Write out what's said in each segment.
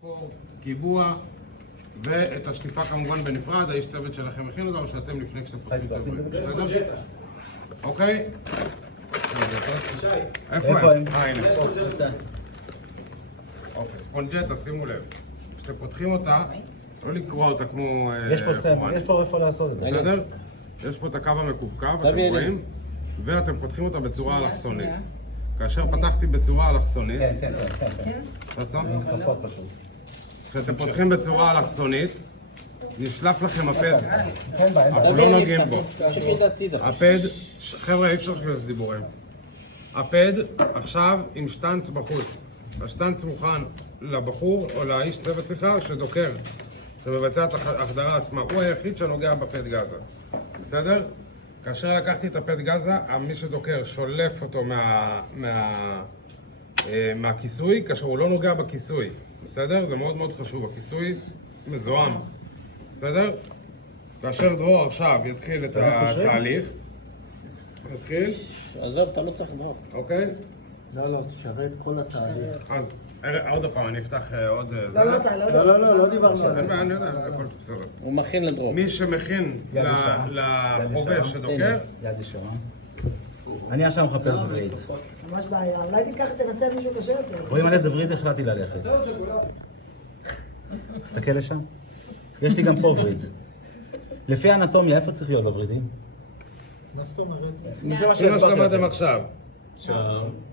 פה קיבוע ואת השטיפה כמובן בנפרד, האיש צוות שלכם הכין אותם שאתם לפני כשאתם פותחים את הברית, בסדר? אוקיי? איפה הם? הנה פה. אוקיי, ספונג'טה, שימו לב, כשאתם פותחים אותה, לא לקרוע אותה כמו... יש פה סמל, יש פה איפה לעשות את זה. בסדר? יש פה את הקו המקווקו, אתם רואים? ואתם פותחים אותה בצורה אלכסונית. כאשר פתחתי בצורה אלכסונית, כן. כשאתם פותחים בצורה אלכסונית, נשלף לכם הפד, אנחנו לא נוגעים בו. הפד, חבר'ה, אי אפשר לשבת דיבורים. הפד עכשיו עם שטנץ בחוץ. השטנץ מוכן לבחור או לאיש צוות שיחה שדוקר, שמבצע את ההחדרה עצמה. הוא היחיד שנוגע בפד גזה. בסדר? כאשר לקחתי את הפד גזה, מי שדוקר שולף אותו מהכיסוי, כאשר הוא לא נוגע בכיסוי. בסדר? זה מאוד מאוד חשוב. הכיסוי מזוהם. בסדר? כאשר דרור עכשיו יתחיל את התהליך. יתחיל. עזוב, אתה לא צריך דרור. אוקיי? לא, תשרת כל התהליך. אז עוד הפעם, אני אפתח עוד... לא דיברנו על זה. אני יודע, הכל בסדר. הוא מכין לדרור. מי שמכין לחובש שדוקר... יד ישרה. אני עכשיו מחפש וריד. ממש בעיה, אולי תנסה מישהו קשה יותר. רואים על איזה וריד החלטתי ללכת. תסתכל לשם. יש לי גם פה וריד. לפי האנטומיה, איפה צריך להיות לו ורידים? מה זאת אומרת? זה מה זה מה שלמדתם עכשיו.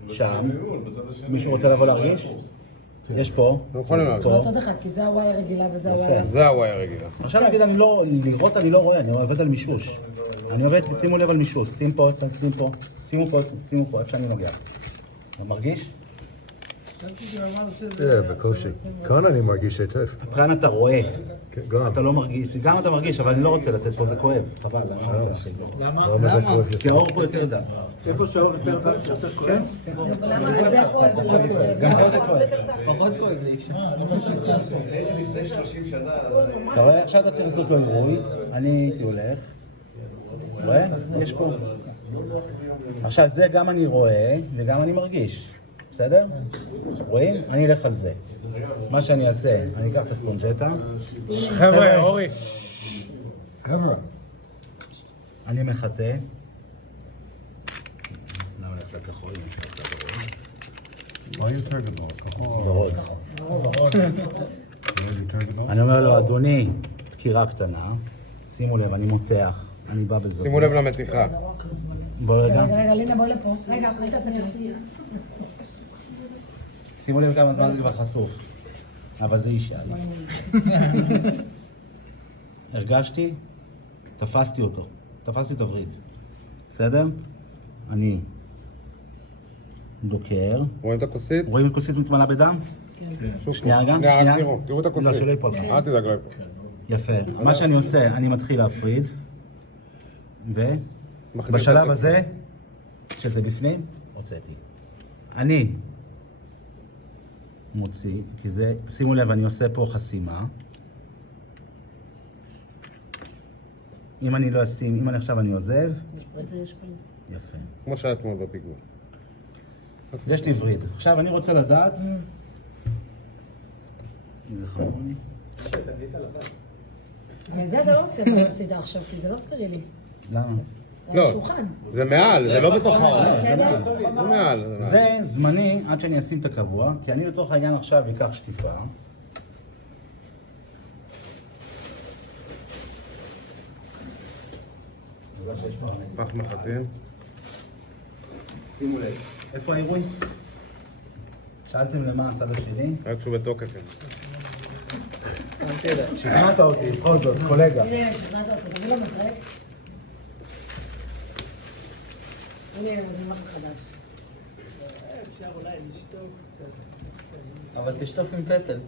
שם. מישהו רוצה לבוא להרגיש? יש פה. יכולים לעשות. לא עוד אחד, כי זה הוואי הרגילה וזה הוואי... זה הוואי הרגילה. עכשיו נגיד, לראות אני לא רואה, אני עובד על מישוש. אני עובד, שימו לב על מישוש. שים פה, שים פה, שימו פה, שימו פה, איפה שאני נוגע. אתה מרגיש? בקושי. כאן אני מרגיש היטב. כאן אתה רואה. גם. אתה לא מרגיש, גם אתה מרגיש, אבל אני לא רוצה לתת פה, זה כואב. חבל, אני לא רוצה להכין פה. למה? כי האור פה יותר דם. איפה שהאור יותר דם? כן? אבל זה פה, זה לא כואב. גם פה זה כואב. פחות כואב לי. אתה רואה? עכשיו אתה צריך לעשות לו עירוי. אני הייתי הולך. רואה? יש פה. עכשיו זה גם אני רואה וגם אני מרגיש. בסדר? רואים? אני אלך על זה. מה שאני אעשה, אני אקח את הספונג'טה. חבר'ה, אורי. אני מחטא. לא הולך לכחול, מה יותר גדול? ורוד. אני אומר לו, אדוני, דקירה קטנה. שימו לב, אני מותח. אני בא בזאת. שימו לב למתיחה. בוא רגע. רגע, לינה, בוא לפה. רגע, אל תעשה לי. שימו לב כמה זמן זה כבר חשוף. אבל זה אישה לי. הרגשתי? תפסתי אותו. תפסתי את הווריד. בסדר? אני דוקר. רואים את הכוסית? רואים את כוסית מתמלאה בדם? שנייה רגע, שנייה. תראו את הכוסית. לא, שלא ייפול לך. אל תדאג, לא ייפול. יפה. מה שאני עושה, אני מתחיל להפריד. ובשלב הזה, כשזה בפנים, הוצאתי. אני מוציא, כי זה, שימו לב, אני עושה פה חסימה. אם אני לא אשים, אם אני עכשיו אני עוזב, יפה. כמו שהיה אתמול בפיגוע. יש לי וריד. עכשיו אני רוצה לדעת... זה חמור לי. וזה אתה לא עושה מה שעשית עכשיו, כי זה לא סטרילי. למה? לא, זה מעל, זה לא בתוך העונה. בסדר? זה מעל. זה זמני עד שאני אשים את הקבוע, כי אני לצורך העניין עכשיו אקח שטיפה. פח מחטים. שימו לב. איפה העירוי? שאלתם למה הצד השני? רק שהוא בתוקף. שכנעת אותי, בכל זאת, קולגה. הנה, שכנעת אותו, תביא לו מזרק. הנה, אני לך חדש. אפשר אולי לשטוף קצת. אבל תשטוף עם פטל.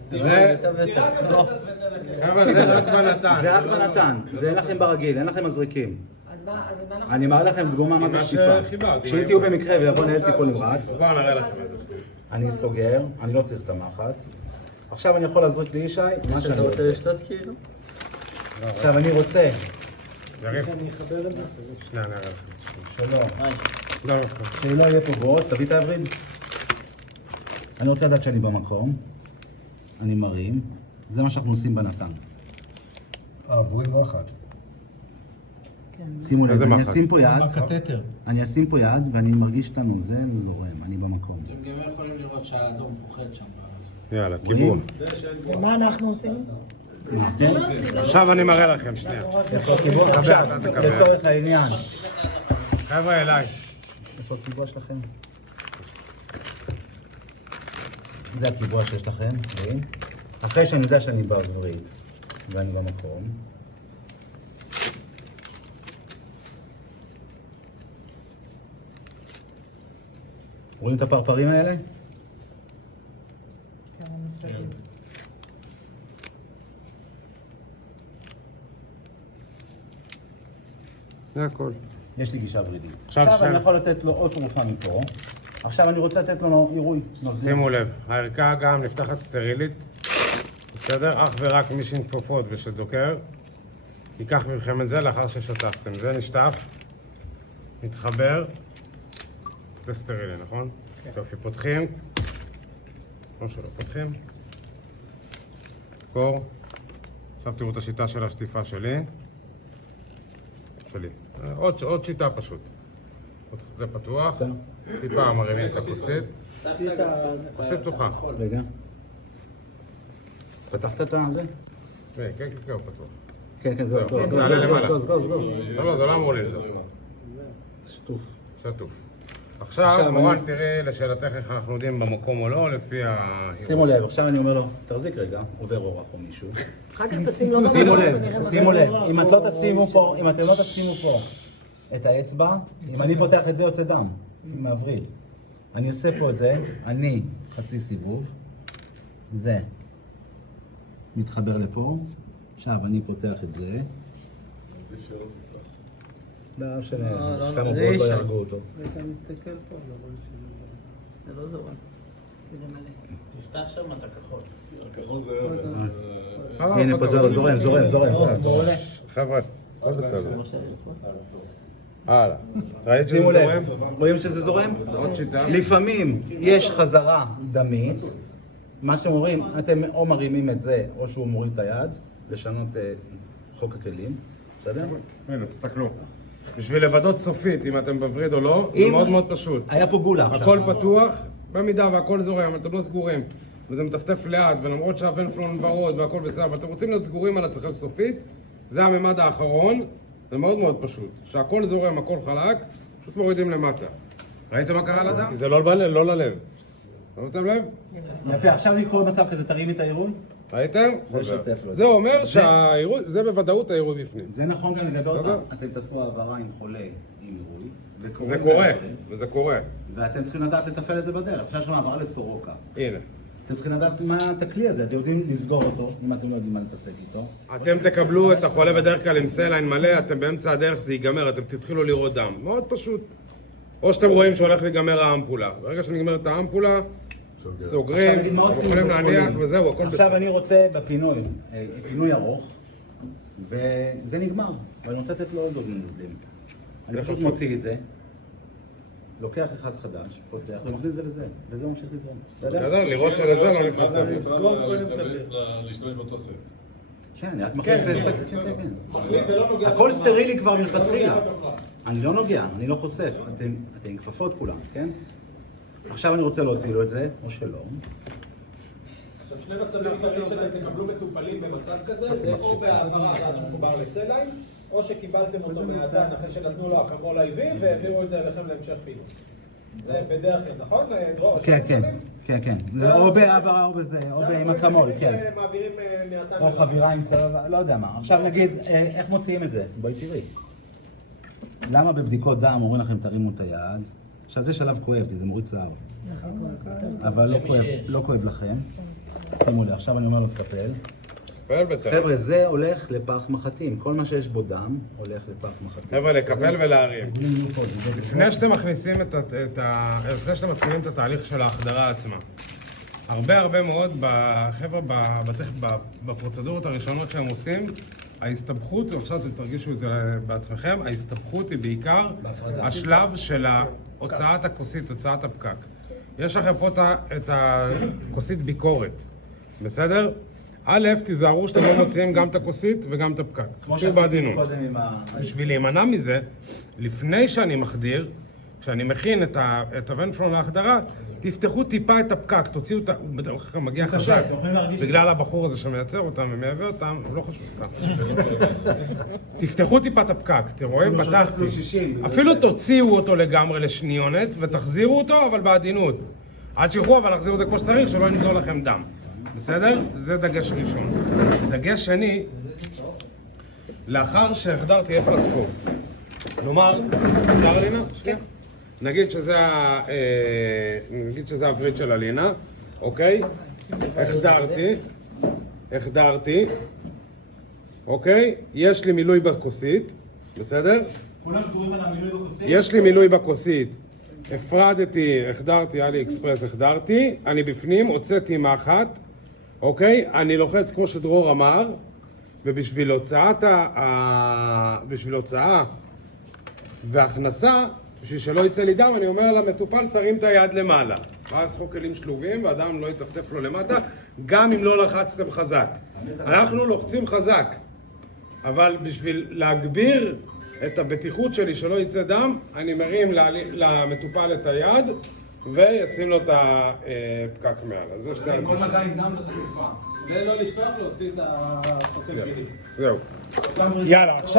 חבר'ה, זה רק בנתן. זה רק בנתן, זה אין לכם ברגיל, אין לכם מזריקים. אז מה אנחנו... אני מראה לכם דגומה מה זה שטיפה. שחיברתי. שאם תהיו במקרה ויבוא ניידת טיפול נמרץ, אז בואו נראה לכם את זה. אני סוגר, אני לא צריך את המחט. עכשיו אני יכול להזריק לי ישי, מה שאני רוצה. לשתות כאילו? עכשיו אני רוצה יריב, אני אחבר את זה. שנייה, נראה לכם. שלא, לא, שלא יהיה פה בוט, תביא את ההבריד. אני רוצה לדעת שאני במקום. אני מרים, זה מה שאנחנו עושים בנתן. בואי מחט. שימו לב, איזה אני מחט? אשים פה יד, הקתטר. אני אשים פה יד ואני מרגיש את הנוזל זורם, אני במקום. אתם גם יכולים לראות שהאדום פוחד שם. יאללה, כיוון. ומה אנחנו עושים? מה אתם? עכשיו אני מראה לכם, שנייה. איפה הכיבוע? עכשיו, אתה תקבל. לצורך העניין. חבר'ה, אליי. איפה הכיבוע שלכם? זה הכיבוע שיש לכם, רואים? אחרי שאני יודע שאני בווריד ואני במקום. רואים את הפרפרים האלה? זה הכל. יש לי גישה ורידית. עכשיו עכשיו אני שאלה. יכול לתת לו עוד תרופה מפה. עכשיו אני רוצה לתת לו עירוי. נוזלי. שימו לב, הערכה גם נפתחת סטרילית, בסדר? אך ורק מי שעם כפפות ושדוקר, ייקח מכם את זה לאחר ששטפתם. זה נשטף, מתחבר, זה סטרילי, נכון? יופי, פותחים, או שלא, פותחים, קור, עכשיו תראו את השיטה של השטיפה שלי, עוד שיטה פשוט. זה פתוח, טיפה מרימים את הכוסית, כוסית פתוחה. רגע. פתחת את זה? כן, כן, כן, הוא פתוח. כן, כן, סגור, סגור, סגור, תעלה סגור, למעלה. סגור, סגור, סגור. לא, זה לא אמור לנזור. שטוף. שטוף. עכשיו, מורן, תראי לשאלתך איך אנחנו יודעים במקום או לא, לפי ה... שימו לב, עכשיו אני אומר לו, תחזיק רגע, עובר אורח או מישהו. אחר כך תשים לו שימו במקום לב, ונראה מה שימו זה. לב, אם אתם לא תשימו פה את האצבע, אם אני פותח את זה יוצא דם, מהווריד. אני עושה פה את זה, אני חצי סיבוב, זה מתחבר לפה, עכשיו אני פותח את זה. לא משנה, לא, יש כמה זה בועות לא שם. יהרגו אותו. ואתה מסתכל פה, זה לא זורם. זה מלא. תפתח שם את הכחול. הכחול זה... הנה פה זה זורם, זורם, זורם. חבר'ה, הכל בסדר. הלאה. ראית שזה שימו זורם? לב, רואים שזה זורם? עוד שיטה. לפעמים יש חזרה דמית, מה שאתם אומרים, אתם או מרימים את זה או שהוא מוריד את היד, לשנות חוק הכלים, בסדר? הנה, תסתכלו. בשביל לוודאות סופית אם אתם בווריד או לא, זה מאוד מאוד פשוט. היה פה גולה עכשיו. הכל פתוח, במידה והכל זורם, אבל אתם לא סגורים. וזה מטפטף לאט, ולמרות שהוונפלון ורוד והכל בסדר, אבל אתם רוצים להיות סגורים על עצמכם סופית, זה הממד האחרון, זה מאוד מאוד פשוט. שהכל זורם, הכל חלק, פשוט מורידים למטה. ראיתם מה קרה לדם? זה לא ללב. שמתם לב? יפה, עכשיו לי קורה מצב כזה, תרימי את העירוי. ראיתם? זה שוטף לו. זה אומר שהעירוי, זה בוודאות העירוי בפנים. זה נכון גם לגבי אותם. בסדר. אתם תעשו העברה עם חולה עם עירוי. זה קורה, וזה קורה. ואתם צריכים לדעת לתפעל את זה בדרך. עכשיו יש לנו העברה לסורוקה. הנה. אתם צריכים לדעת מה את הכלי הזה, אתם יודעים לסגור אותו, אם אתם לא יודעים מה להתעסק איתו. אתם תקבלו את החולה בדרך כלל עם סליין מלא, אתם באמצע הדרך זה ייגמר, אתם תתחילו לראות דם. מאוד פשוט. או שאתם רואים שהולך להיגמר האמפולה. ברגע שנגמרת האמפולה, סוגרים, עכשיו נגיד מה אתם עושים יכולים בבית להניח חולים. וזהו, הכל בסדר. עכשיו אני רוצה בפינוי, פינוי ארוך, וזה נגמר, ואני רוצה לתת לו עוד נוזלים. אני פשוט מוציא את זה, לוקח אחד חדש, פותח ומכניס את זה לזה, וזה ממשיך לזרום. בסדר? בסדר? לראות שלזה לא נכנס לב. להשתמש בתוספת. כן, אני רק מחליף לסק, כן, כן. הכל סטרילי כבר מלכתחילה. אני לא נוגע, אני לא חושף, אתם עם כפפות כולם, כן? עכשיו אני רוצה להוציא לו את זה, או שלא. עכשיו שני מצבים אחרים שאתם תקבלו מטופלים במצב כזה, זה או בהעברה ואז הוא מחובר לסליין, או שקיבלתם אותו מהאדם אחרי שנתנו לו אקמול IV והעבירו את זה אליכם להמשך פעילות. זה בדרך כלל, נכון? דרור? כן, כן, כן, כן. זה או בהעברה או בזה, או עם אקמול, כן. מעבירים מהתן... או חבירה עם צלב, לא יודע מה. עכשיו נגיד, איך מוציאים את זה? בואי תראי. למה בבדיקות דם אומרים לכם תרימו את היד? עכשיו זה שלב כואב, כי זה מוריד שיער. אבל לא כואב לכם. שימו לי, עכשיו אני אומר לו תקפל. קפל בטח. חבר'ה, זה הולך לפח מחטים. כל מה שיש בו דם הולך לפח מחטים. חבר'ה, לקפל ולהרים. לפני לפני שאתם מכניסים לפני שאתם מתחילים את התהליך של ההחדרה עצמה. הרבה מאוד בחבר'ה, בפרוצדורות הראשונות שהם עושים, ההסתבכות, ועכשיו אתם תרגישו את זה בעצמכם, ההסתבכות היא בעיקר השלב של הוצאת הכוסית, הוצאת הפקק. יש לכם פה את הכוסית ביקורת. בסדר? א', תיזהרו שאתם לא מוציאים גם את הכוסית וגם את הפקק. כמו תקשיב שעשיתי בעדינות. קודם עם ה... בשביל להימנע מזה, לפני שאני מחדיר, כשאני מכין את הוונפלון להחדרה, תפתחו טיפה את הפקק, תוציאו את ה... הוא בדרך כלל מגיע קשה, חזק. אתם יכולים להרגיש את בגלל הבחור הזה שמייצר אותם ומייבא אותם, הוא לא חשוב סתם. תפתחו טיפה את הפקק, אתם רואים? אפילו פתחתי. פלוס 60, אפילו תוציאו אותו לגמרי לשניונת ותחזירו אותו, אבל בעדינות. עד שילכו, אבל להחזירו את זה כמו שצריך, שלא ינזור לכם דם. בסדר? זה דגש ראשון. דגש שני, לאחר שהחדרתי איפה הספור. כלומר, אפשר לינה? כן. נגיד שזה הווריד של הלינה, אוקיי? החדרתי, אוקיי? יש לי מילוי בכוסית, בסדר? כולם סגורים על המילוי בכוסית? יש לי מילוי בכוסית, הפרדתי, החדרתי, אלי אקספרס החדרתי, אני בפנים, הוצאתי מחט, אוקיי? אני לוחץ כמו שדרור אמר, ובשביל הוצאה והכנסה, בשביל שלא יצא לי דם, אני אומר למטופל, תרים את היד למעלה. ואז חוק כלים שלובים, והדם לא יטפטף לו למטה, גם אם לא לחצתם חזק. אנחנו לוחצים חזק, אבל בשביל להגביר את הבטיחות שלי שלא יצא דם, אני מרים למטופל את היד, וישים לו את הפקק מעלה. זה שתי כל מגע עם דם זה חשיפה. ולא לשכוח להוציא את החושף גידים. זהו. יאללה, עכשיו...